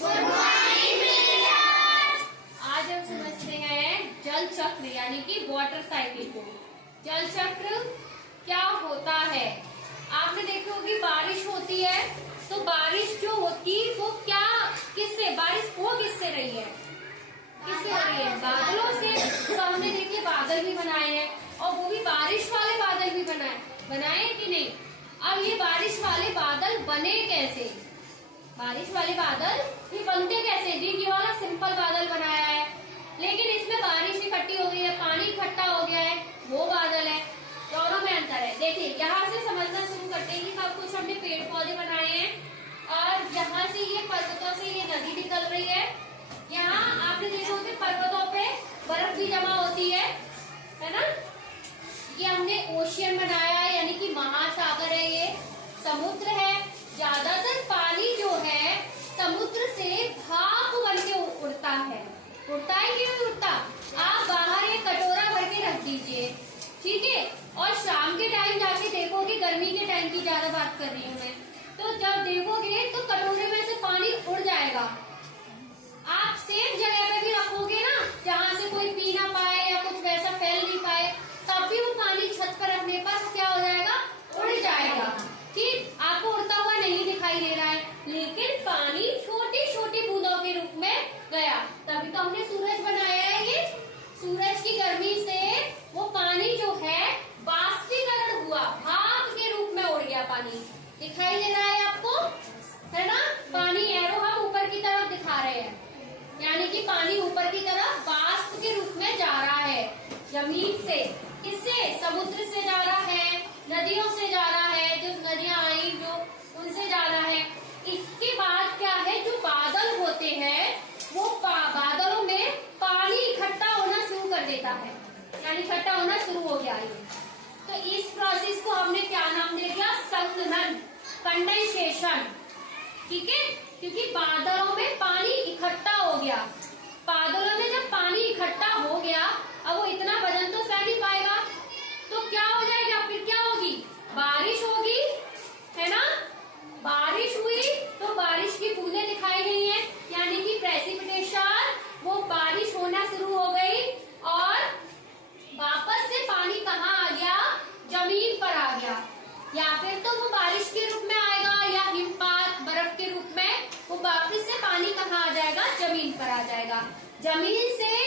आज हम समझते हैं जल चक्र यानी कि वाटर साइकिल को। जल चक्र क्या होता है? आपने देखी होगी बारिश होती है तो बारिश जो होती वो क्या किससे बारिश हो किससे रही है? किससे हो रही है? बादलों से। तो हमने देखिए बादल भी बनाए हैं और वो भी बारिश वाले बादल भी बनाए कि नहीं। अब ये बारिश वाले बादल बने कैसे? बारिश वाले बादल ये बनते कैसे? जी ये वाला सिंपल बादल बनाया है, लेकिन इसमें बारिश इकट्ठी हो गई है, पानी इकट्ठा हो गया है, वो बादल है। दोनों में अंतर है। देखिए यहाँ से समझना शुरू करते हैं कि सब कुछ हमने पेड़ पौधे बनाए हैं और यहाँ से ये पर्वतों से ये नदी निकल रही है। यहाँ आपने देखा होगा पर्वतों पे बर्फ भी जमा होती है ना। ये हमने ओशियन बनाया है यानी कि महासागर है, ये समुद्र है। ज्यादातर पानी जो है समुद्र से भाप बन के उड़ता है। उड़ता है कि नहीं उड़ता? आप बाहर एक कटोरा भर के रख दीजिए, ठीक है, और शाम के टाइम जाके देखोगे, गर्मी के टाइम की ज्यादा बात कर रही हूँ मैं, तो जब देखोगे तो कटोरे में से पानी उड़ जाएगा। आप सेफ जगह पे भी रखोगे ना, जहाँ से कोई पी ना पाए या कुछ वैसा फैल नहीं पाए, तब भी वो पानी छत पर रखने पर क्या हो जाएगा? उड़ जाएगा। ठीक, आपको उड़ता हुआ नहीं दिखाई दे रहा है, लेकिन पानी छोटी छोटी बूंदों के रूप में गया। तभी तो हमने सूरज बनाया है। ये सूरज की गर्मी से वो पानी जो है बाष्पीकरण हुआ, भाप के रूप में उड़ गया। पानी दिखाई दे रहा है आपको, है ना? पानी एरो हम ऊपर की तरफ दिखा रहे हैं, यानी कि पानी ऊपर की तरफ वाष्प के रूप में जा रहा है जमीन से। किससे? समुद्र से जा रहा है, नदियों से जा रहा है, जो नदियां आई जो उनसे जा रहा है। इसके बाद क्या है, जो बादल होते हैं वो बादलों में पानी इकट्ठा होना शुरू कर देता है, यानी इकट्ठा होना शुरू हो गया। तो इस प्रोसेस को हमने क्या नाम दे दिया? संघनन, कंडेंसेशन। ठीक है, क्योंकि बादलों में पानी इकट्ठा हो गया। बादलों में जब पानी इकट्ठा हो गया, अब वो इतना वजन तो सह नहीं पाएगा, तो क्या हो जाएगा? फिर क्या होगी? बारिश होगी, है ना? बारिश हुई तो बारिश की बूंदें दिखाई गई हैं, यानी कि प्रेसिपिटेशन, वो बारिश होना शुरू हो गई और वापस से पानी कहाँ आ गया? जमीन पर आ गया। या फिर तो वो बारिश के रूप में आएगा या हिमपात बर्फ के रूप में वो वापस से पानी कहाँ आ जाएगा? जमीन पर आ जाएगा। जमीन से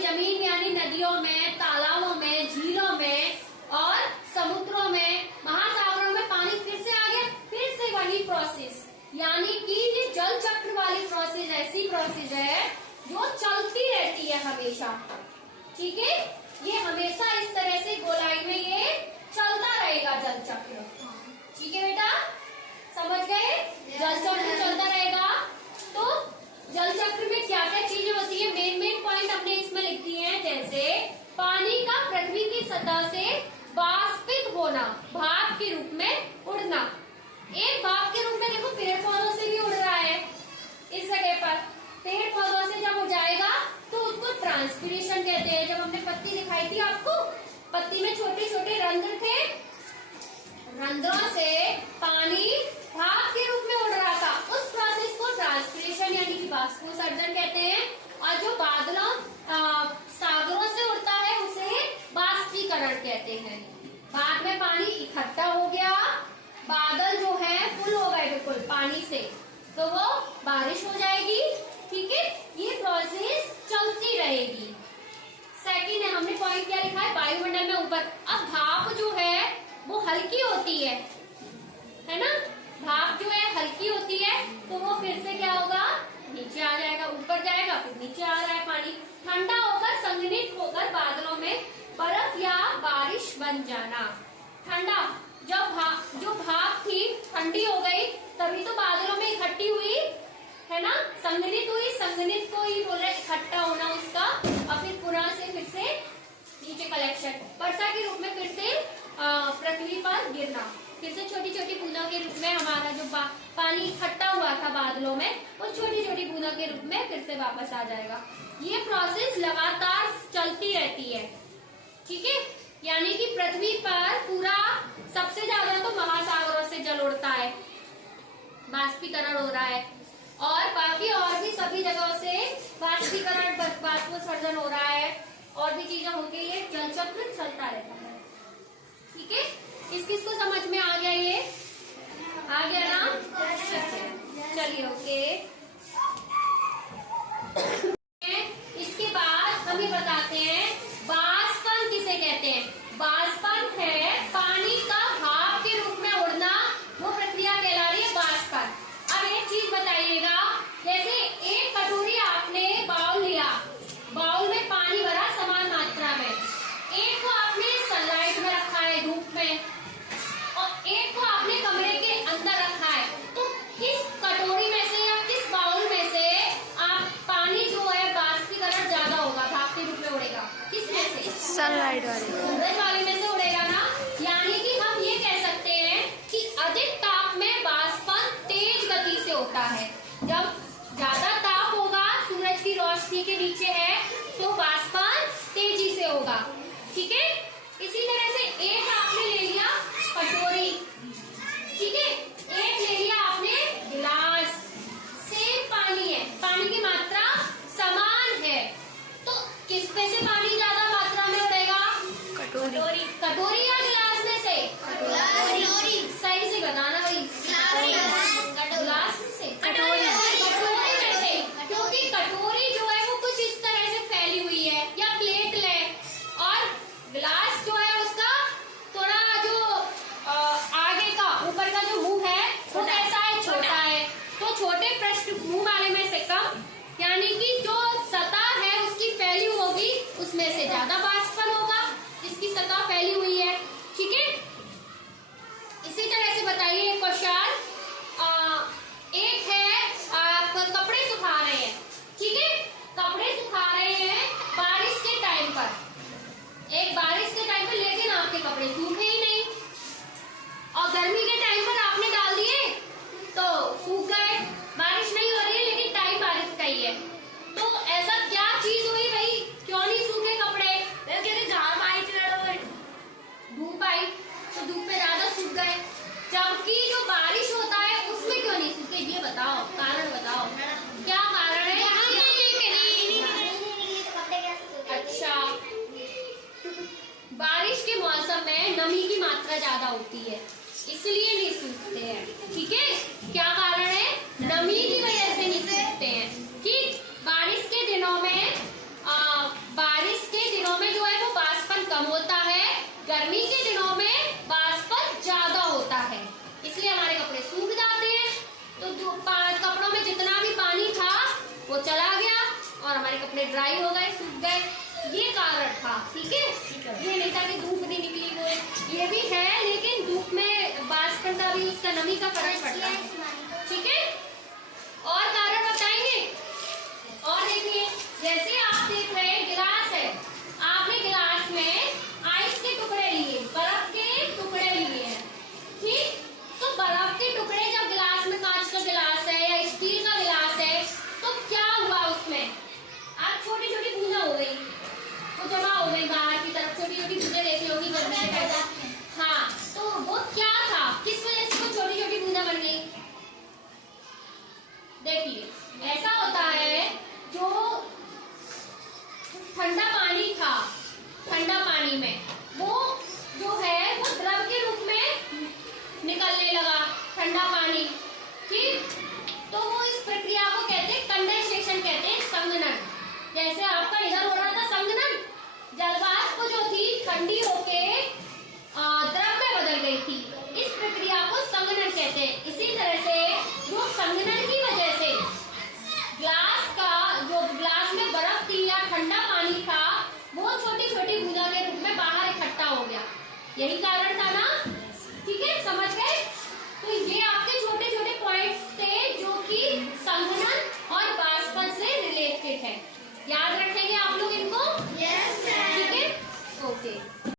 जमीन यानी नदियों में, तालाबों में, झीलों में और समुद्रों में, महासागरों में पानी फिर से आ गया। फिर से वही प्रोसेस, यानी कि ये जल चक्र वाली प्रोसेस ऐसी प्रोसेस है जो चलती रहती है हमेशा। ठीक है, ये हमेशा इस तरह से गोलाई में ये चलता रहेगा जल चक्र। ठीक है बेटा, समझ गए? जल चक्र चलता रहेगा। तो जल चक्र में क्या क्या चीजें होती है, मेन पॉइंट हमने इसमें लिख दिए हैं। जैसे पानी का पृथ्वी की सतह से वाष्पित होना, भाप के रूप में उड़ना। एक भाप के रूप में देखो पेड़ पौधों से भी उड़ रहा है इस जगह पर। पेड़ पौधों से जब उड़ जाएगा तो उसको ट्रांसपीरेशन कहते हैं। जब हमने पत्ती दिखाई थी आपको, पत्ती में छोटे छोटे रंध्र थे, रंध्रों से पानी भाप के रूप में उड़ रहा था। उस प्रोसेस को ट्रांसपीरेशन यानी कि बाष्पोत्सर्जन कहते हैं। और जो बादलों सागरों से उड़ता है उसे बाष्पीकरण कहते हैं। बाद में पानी इकट्ठा हो गया, बादल जो है फुल हो गए बिल्कुल पानी से, तो वो बारिश हो जाएगी। ठीक है, ये प्रोसेस चलती रहेगी। सेकंड है, हमने पॉइंट क्या लिखा है? वायुमंडल में ऊपर। अब भाप जो है वो हल्की होती है ना? भाप जो है हल्की होती है, तो वो फिर से क्या होगा? नीचे आ जाएगा, ऊपर जाएगा, फिर नीचे आ रहा है पानी। ठंडा होकर संघनित होकर बादलों में बर्फ या बारिश बन जाना। ठंडा, जब जो भाप थी ठंडी हो गई, तभी तो बादलों में इकट्ठी हुई, है ना? संघनित हुई, संघनित को ही बोल रहे इकट्ठा होना उसका, और फिर पुनः से फिर से नीचे कलेक्शन, वर्षा के रूप में फिर से पृथ्वी पर गिरना। फिर से छोटी छोटी बूंदों के रूप में हमारा जो पानी इकट्ठा हुआ था बादलों में, वो छोटी छोटी बूंदों के रूप में फिर से वापस आ जाएगा। ये प्रोसेस लगातार चलती रहती है। ठीक है, यानी कि पृथ्वी पर पूरा सबसे ज्यादा तो महासागरों से जल उड़ता है, बाष्पीकरण हो रहा है, और बाकी और बाष्पीकरण, बाष्पोत्सर्जन हो रहा है, और भी चीजें होती है, ये जल चक्र चलता रहता है। ठीक है, किसको समझ में आ गया? ये आ गया ना? चलिए ओके। इसके बाद हम ये बताते हैं बाष्पन किसे कहते हैं। बाष्पन है पानी का भाप के रूप में उड़ना, वो प्रक्रिया कहला रही है बाष्पन। अब एक चीज बताइएगा, जैसे एक कटोरी आपने बाउल लिया, बाउल में पानी भरा समान मात्रा में, एक को आपने सनलाइट में रखा है, धूप में, और एक को आपने कमरे के अंदर रखा है, तो किस कटोरी में से या किस बाउल में से आप पानी जो है बाष्पीकरण ज्यादा होगा, भाप के रूप में उड़ेगा? किस में से? सनलाइट वाले, सूरज वाले में से उड़ेगा ना। यानी कि हम ये कह सकते हैं कि अधिक ताप में बाष्पन तेज गति से होता है। जब ज्यादा ताप होगा, सूरज की रोशनी के नीचे है, तो बाष्पन तेजी से होगा। ठीक है, इसी तरह से एक आपने ले लिया कटोरी, ठीक है, एक ले लिया आपने गिलास, सेम पानी है, पानी की मात्रा समान है, तो किस पे से पानी ज्यादा मात्रा में उड़ेगा? कटोरी। कटोरी या गिलास में से? कटोरी। सही से बताना भाई। गिलास से? कटोरी में से, क्योंकि कटोरी जो है वो कुछ इस तरह से फैली हुई है, या प्लेट ले, और गिलास जो है उसका थोड़ा जो आगे का ऊपर का जो मुंह है वो कैसा है? छोटा है। तो छोटे पृष्ठ मुंह वाले में से कम, यानी कि जो सतह है उसकी फैली होगी, उसमें से ज्यादा बाष्पन होगा, जिसकी सतह फैली हुई है। ठीक है, इसी तरह से बताइए एक क्वेश्चन, एक है आप कपड़े सुखा रहे हैं, ठीक है, कपड़े सुखा रहे हैं बारिश के टाइम पर, एक बारिश के टाइम पर, लेकिन आपके कपड़े सूखे ही नहीं, और गर्मी के टाइम पर आपने डाल दिए तो सूख गए। बारिश नहीं हो रही है लेकिन टाइम बारिश का ही है, तो ऐसा क्या चीज हुई भाई, क्यों नहीं सूखे कपड़े? धूप आई तो धूप में ज्यादा सूख गए, जबकि जो बारिश होता है उसमें क्यों नहीं सूखे? ये बताओ, कारण बताओ, क्या कारण है? अच्छा, बारिश के मौसम में नमी की मात्रा ज्यादा होती है, इसलिए नहीं सूखते हैं। ठीक है, क्या कारण है? नमी की वजह से नहीं सूखते हैं। ठीक, बारिश के दिनों में जो है वो बाष्पन कम होता है, गर्मी के दिनों में बाष्पन ज्यादा होता है, इसलिए हमारे कपड़े सूख जाते हैं। तो कपड़ों में जितना भी पानी था वो चला गया और हमारे कपड़े ड्राई हो गए, सूख गए, ये कारण था। ठीक है, ये नहीं था कि धूप नहीं निकली, वो ये भी है, लेकिन धूप में बाष्पन का भी, उसका नमी का फर्क पड़ता है। ठीक है, और कारण बताएंगे। और देखिए, जैसे आप देख रहे हैं गिलास है, आपने गिलास में आइस के टुकड़े लिए, बर्फ के टुकड़े लिए हैं, ठीक, तो बर्फ के टुकड़े जब गिलास में, कांच का गिलास है या स्टील का गिलास है, तो क्या हुआ उसमें? आज छोटी छोटी बूंदा हो गई, वो जमा हो गई बाहर की तरफ, छोटी छोटी बूंदे देख ली होगी गर्मी के टाइम। हाँ, तो वो क्या था, किस वजह से वो छोटी छोटी बूंदा बन गई? देखिए, ऐसा होता है, जो ठंडा पानी था, ठंडा पानी में वो जो है वो द्रव के रूप में निकलने लगा, ठंडा पानी, ठीक, तो वो इस प्रक्रिया को कहते हैं कंडेंसेशन, कहते हैं संघनन। जैसे आपका इधर हो रहा था संघनन, जलवाष्प जो थी ठंडी होके द्रव में बदल गई थी, इस प्रक्रिया को संघनन कहते हैं। इसी तरह से जो संघनन की वजह से ग्लास में बर्फ थी या ठंडा पानी था, वो छोटी छोटी बूंदा के रूप में बाहर इकट्ठा हो गया, यही कारण था ना। ठीक है, समझ गए? तो ये